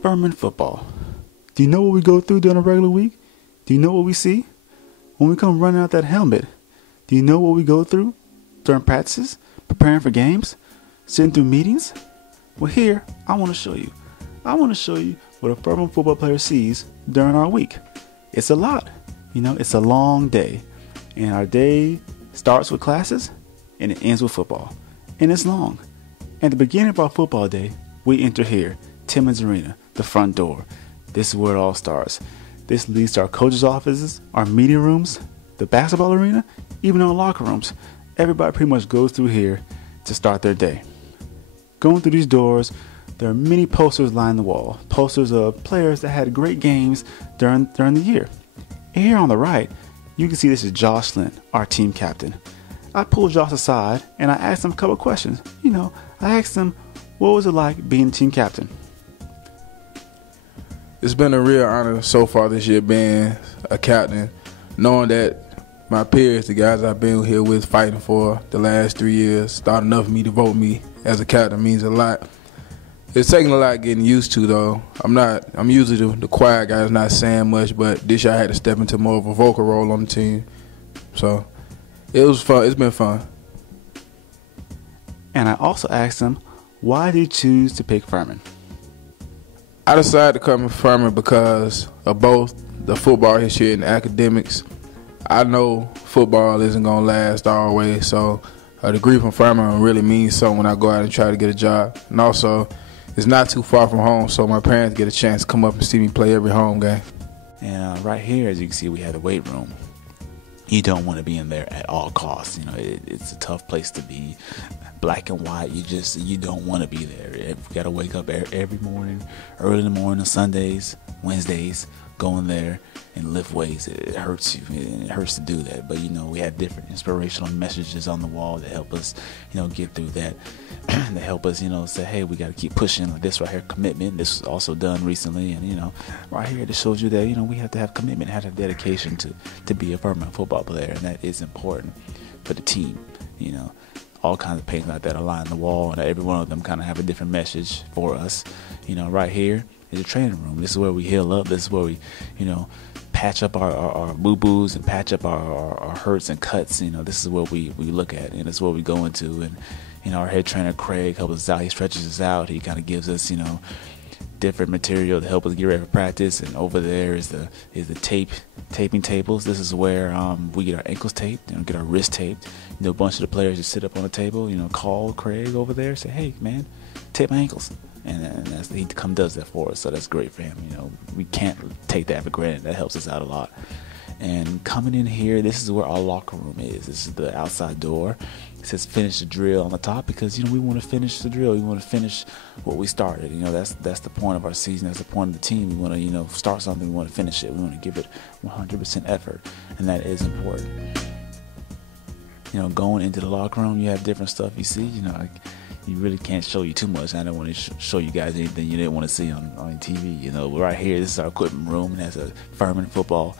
Furman football. Do you know what we go through during a regular week? Do you know what we see? When we come running out that helmet, do you know what we go through during practices, preparing for games, sitting through meetings? Well, here, I want to show you. I want to show you what a Furman football player sees during our week. It's a lot. It's a long day. And our day starts with classes and it ends with football. And it's long. At the beginning of our football day, we enter here, Timmons Arena, the front door. This is where it all starts. This leads to our coaches' offices, our meeting rooms, the basketball arena, even our locker rooms. Everybody pretty much goes through here to start their day. Going through these doors, there are many posters lining the wall. Posters of players that had great games during the year. And here on the right, you can see this is Josh Lynn, our team captain. I pulled Josh aside and I asked him a couple questions. I asked him, what was it like being team captain? It's been a real honor so far this year being a captain, knowing that my peers, the guys I've been here with fighting for the last 3 years, thought enough of me to vote me as a captain means a lot. It's taking a lot getting used to, though. I'm usually the quiet guy that's not saying much, but this year I had to step into more of a vocal role on the team. So it was fun. It's been fun. And I also asked him, why did he choose to pick Furman? I decided to come to Furman because of both the football history and the academics. I know football isn't going to last always, so a degree from Furman really means something when I go out and try to get a job. And also, it's not too far from home, so my parents get a chance to come up and see me play every home game. And right here, as you can see, we have the weight room. You don't want to be in there at all costs. It's a tough place to be. Black and white, you don't want to be there. You got to wake up every morning, early in the morning, Sundays, Wednesdays, go in there and lift weights. It hurts you. It hurts to do that. But, we have different inspirational messages on the wall that help us, get through that. That help us, say, hey, we got to keep pushing. Like this right here, commitment. This was also done recently. And, right here, this shows you that, we have to have commitment, have a dedication to be a Furman football player. And that is important for the team, All kinds of paintings like that are lined the wall, and every one of them kind of have a different message for us. Right here is a training room. This is where we heal up. This is where we, patch up our boo-boos and patch up our hurts and cuts. This is what we look at, and this is what we go into. And, our head trainer, Craig, helps us out. He stretches us out. He kind of gives us, different material to help us get ready for practice. And over there is the taping tables. This is where we get our ankles taped and get our wrists taped. A bunch of the players just sit up on the table, call Craig over there, say, hey man, tape my ankles, and he does that for us. So that's great for him. We can't take that for granted. That helps us out a lot. And coming in here, this is where our locker room is. This is the outside door. It says finish the drill on the top because, we want to finish the drill. We want to finish what we started. That's the point of our season. That's the point of the team. We want to, start something. We want to finish it. We want to give it 100% effort, and that is important. Going into the locker room, you have different stuff you see. You really can't show you too much. I don't want to show you guys anything you didn't want to see on TV. But right here, this is our equipment room. It has a Furman football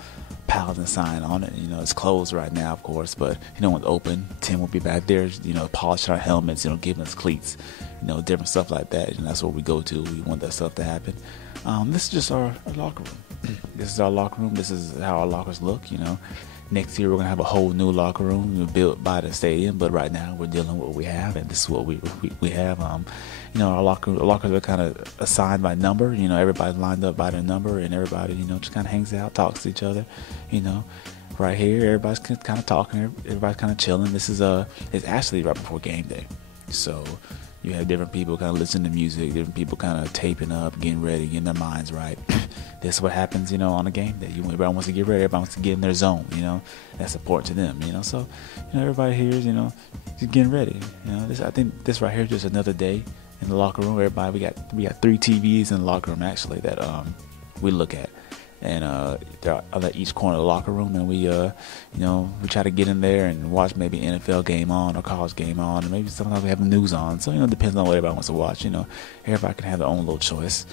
Paladin sign on it. It's closed right now, of course, but when it's open, Tim will be back there, polishing our helmets, giving us cleats, different stuff like that. And that's what we go to. We want that stuff to happen. This is just our locker room. This is our locker room. This is how our lockers look. Next year we're gonna have a whole new locker room built by the stadium, but right now we're dealing with what we have, and this is what we have. Our lockers are kind of assigned by number. Everybody's lined up by their number, and everybody just kind of hangs out, talks to each other. Right here, everybody's kind of talking, everybody's kind of chilling. This is it's actually right before game day, so you have different people kind of listening to music, different people kind of taping up, getting ready, getting their minds right. This is what happens, on a game day. Everybody wants to get ready. Everybody wants to get in their zone, That's important to them, So, everybody here is, just getting ready. I think this right here is just another day in the locker room. Everybody, we got 3 TVs in the locker room, actually, that we look at. And they're at each corner of the locker room, and we try to get in there and watch maybe an NFL game on or college game on, and maybe sometimes we have the news on. So it depends on what everybody wants to watch. Everybody can have their own little choice.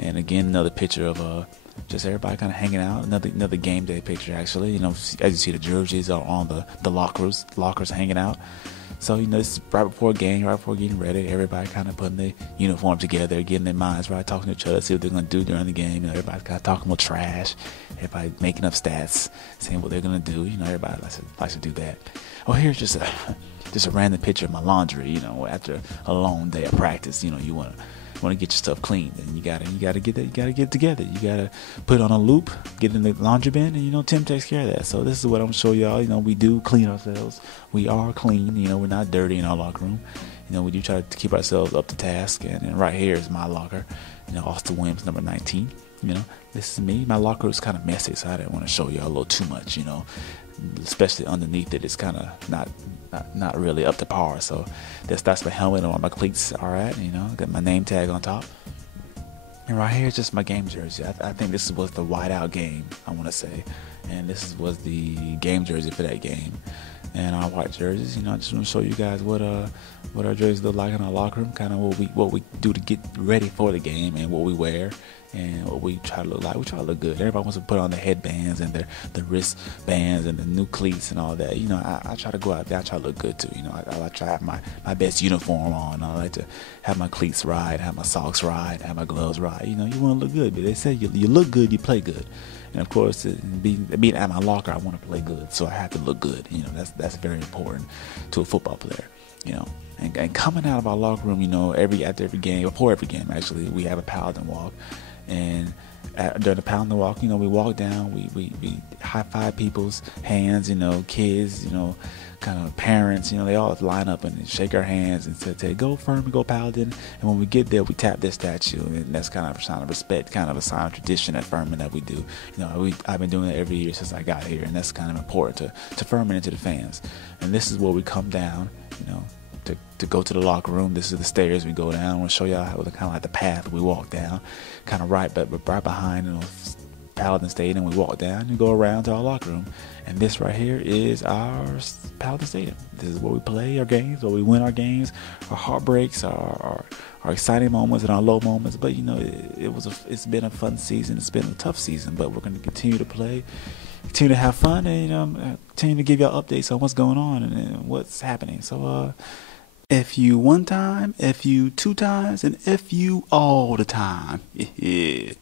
And again, another picture of just everybody kind of hanging out. Another game day picture, actually. As you see, the jerseys are on the lockers hanging out. So, this is right before a game, right before getting ready. Everybody kind of putting their uniform together, getting their minds right, talking to each other, see what they're going to do during the game. Everybody kind of talking a little trash. Everybody making up stats, saying what they're going to do. Everybody likes to do that. Oh, here's just a random picture of my laundry. After a long day of practice, you want to get your stuff clean, and you gotta get that, you gotta get it together. You gotta put it on a loop, get it in the laundry bin, and Tim takes care of that. So this is what I'm gonna show y'all. We do clean ourselves. We are clean. We're not dirty in our locker room. We do try to keep ourselves up to task. And right here is my locker. Austin Williams, number 19. This is me. My locker is kind of messy, so I didn't want to show y'all a little too much. Especially underneath it, it's kind of not really up to par. So that's my helmet and all my cleats are at. Got my name tag on top. And right here is just my game jersey. I think this was the whiteout game, I want to say, and this was the game jersey for that game. And our white jerseys, I just want to show you guys what our jerseys look like in our locker room, kind of what we do to get ready for the game, and what we wear, and what we try to look like. We try to look good. Everybody wants to put on the headbands and the wristbands and the new cleats and all that. I try to go out there. I try to look good too. I like to have my best uniform on. I like to have my cleats right, have my socks right, have my gloves right. You want to look good. But they say you look good, you play good. And of course, being at my locker, I want to play good, so I have to look good. That's very important to a football player. And coming out of our locker room, after every game, before every game, actually, we have a paladin walk. And during the paladin walk, we walk down, we high five people's hands, kids, kind of parents, they all line up and shake our hands and say, go Furman, go Paladin. And when we get there, we tap their statue, and that's kind of a sign of respect, kind of a sign of tradition at Furman that we do. I've been doing it every year since I got here, and that's kind of important to Furman and to the fans. And this is where we come down, to go to the locker room. This is the stairs we go down. I want to show y'all how kind of like the path we walk down, kind of right behind Paladin Stadium. We walk down and go around to our locker room, and this right here is our Paladin Stadium. This is where we play our games, where we win our games, our heartbreaks, our exciting moments and our low moments. But it's been a fun season. It's been a tough season, but we're going to continue to play, continue to have fun, and continue to give y'all updates on what's going on and what's happening. So if you one time, if you two times, and if you all the time. Yeah.